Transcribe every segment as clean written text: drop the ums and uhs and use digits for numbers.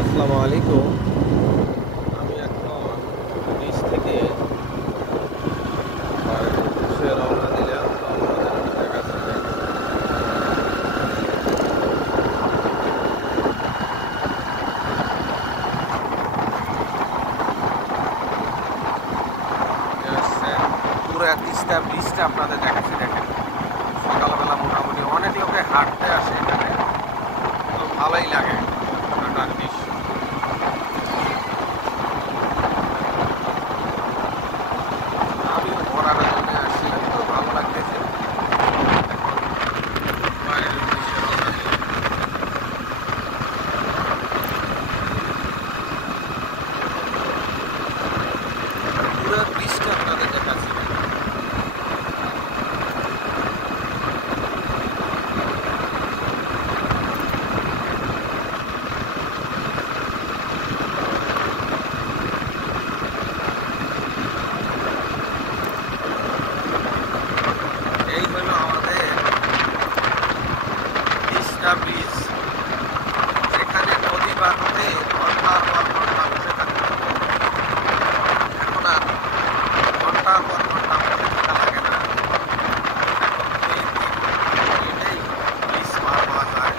আসসালামু আলাইকুম। আমি এখন নিচ থেকে বাড়ির উদ্দেশ্যে রওনা দিলাম। আপনাদের দেখাচ্ছি দেখেন। পুরো তিস্তা ব্রিজটা আপনাদের দেখাচ্ছি দেখেন। সকালবেলা মোটামুটি অনেক লোকে হাঁটতে আসে এখানে, তো ভালোই লাগে ওটার দৃশ্য। আমিও ঘোরার জন্য আসছিলাম, তো ভালো লাগতেছে। এখন বাইরের উদ্দেশ্যে রওনা দিলাম। পুরো ব্রিজটা আপনাদের দেখাচ্ছি। এই হলো আমাদের তিস্তা ব্রিজ, যেখানে নদী পার হতে ঘন্টার পর ঘন্টা বসে থাকতে হতো। এখন আর ঘন্টার পর ঘন্টা বসে থাকা লাগে না। এখন 2-3 মিনিটেই ব্রিজ পার হওয়া যায়।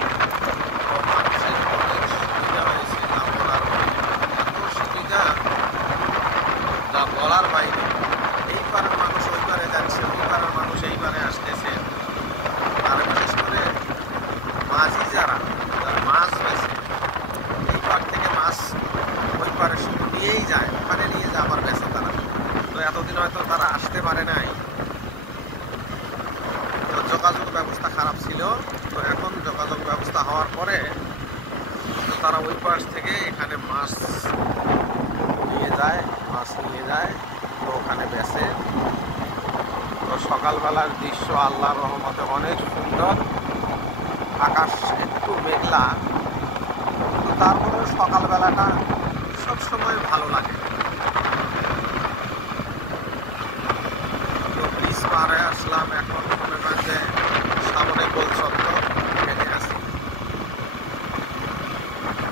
তো মানুষের অনেক সুবিধা হয়েছে, যা বলার বাইরে। এত সুবিধা যা বলার বাইরে। এই পারের মানুষ ওই পারে যাচ্ছে, ওই পারের মানুষ এই পারে আসতেছে। আর বিশেষ করে মাঝি যারা মাছ বেছে, এই পার থেকে মাছ ওই পারে শুধু নিয়েই যায়, ওখানে নিয়ে যায় আবার বেছে তারা। তো এতদিন হয়তো তারা আসতে পারে নাই, তো যোগাযোগ ব্যবস্থা খারাপ ছিল। তো এখন যোগাযোগ ব্যবস্থা হওয়ার পরে তো তারা ওই পাশ থেকে এখানে মাছ নিয়ে যায়, তো ওখানে বেছে। তো সকালবেলার দৃশ্য আল্লাহর রহমতে অনেক সুন্দর। আকাশ একটু মেঘলা, কিন্তু তারপরেও সকালবেলাটা সবসময় ভালো লাগে। তো ব্রিজ পার হয়ে আসলাম, এখন মনে করেন যে সামনে গোল চত্বর, এখানে আছি।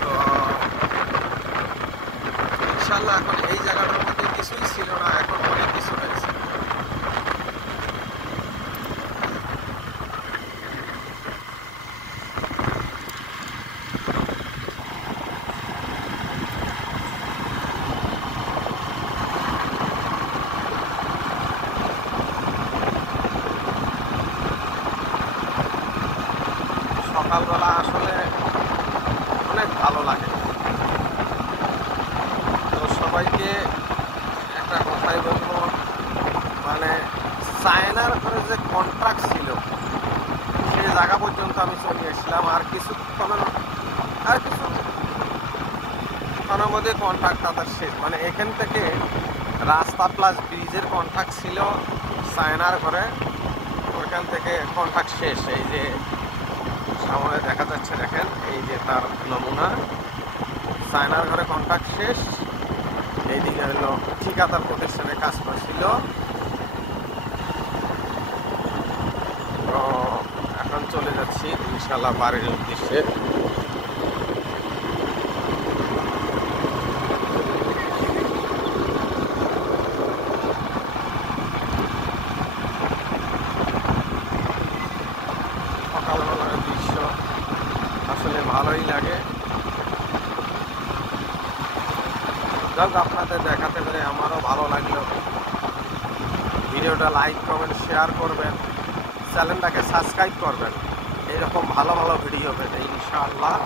তো ইনশাল্লাহ এখন এই জায়গাটার মধ্যে কিছুই ছিল না, এখন অনেক কিছু হয়েছে। সকালবেলা আসলে অনেক ভালো লাগে। তো সবাইকে একটা কথাই বলবো, মানে চায়নার করে যে কন্ট্রাক্ট ছিল সেই জায়গা পর্যন্ত আমি চলে এসেছিলাম। আর কিছুক্ষণের মধ্যে কন্ট্রাক্ট তাদের শেষ। মানে এখান থেকে রাস্তা প্লাস ব্রিজের কন্ট্রাক্ট ছিল চায়নার ঘরে, ওইখান থেকে কন্ট্রাক্ট শেষ। এই যে সামনে দেখা যাচ্ছে দেখেন, এই যে তার নমুনা। চায়নার ঘরে কন্ট্রাক্ট শেষ। এইদিকে হলো ঠিকাদার প্রতিষ্ঠানে কাজ করছিল। তো এখন চলে যাচ্ছি ইনশাল্লাহ বাড়ির উদ্দেশ্যে। সকালবেলার দৃশ্য আসলে ভালোই লাগে। যাক, আপনাদের দেখাতে পেরে আমারও ভালো লাগলো। ভিডিওটা লাইক, কমেন্ট, শেয়ার করবেন, চ্যানেলটাকে সাবস্ক্রাইব করবেন। এইরকম ভালো ভালো ভিডিও পেতে ইনশাআল্লাহ।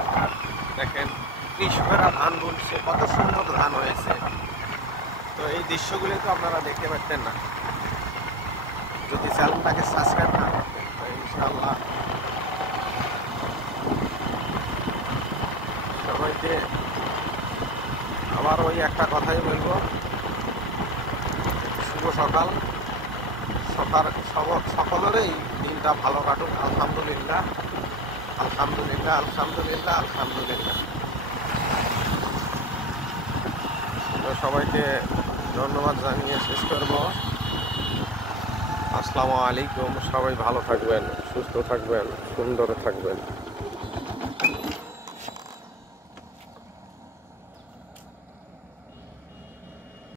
দেখেন কৃষকেরা ধান বুনছে, কত সুন্দর ধান হয়েছে। তো এই দৃশ্যগুলি তো আপনারা দেখতে পারতেন না যদি চ্যানেলটাকে সাবস্ক্রাইব না করতেন। তো ইনশাআল্লাহ সবাইকে আবার ওই একটা কথাই বলবো, শুভ সকাল। সকলেরই দিনটা ভালো কাটুক। আলহামদুলিল্লাহ, আলহামদুলিল্লাহ, আলহামদুলিল্লাহ, আলহামদুলিল্লাহ। তো সবাইকে ধন্যবাদ জানিয়ে শেষ করবো। আসসালামু আলাইকুম। সবাই ভালো থাকবেন, সুস্থ থাকবেন, সুন্দর থাকবেন।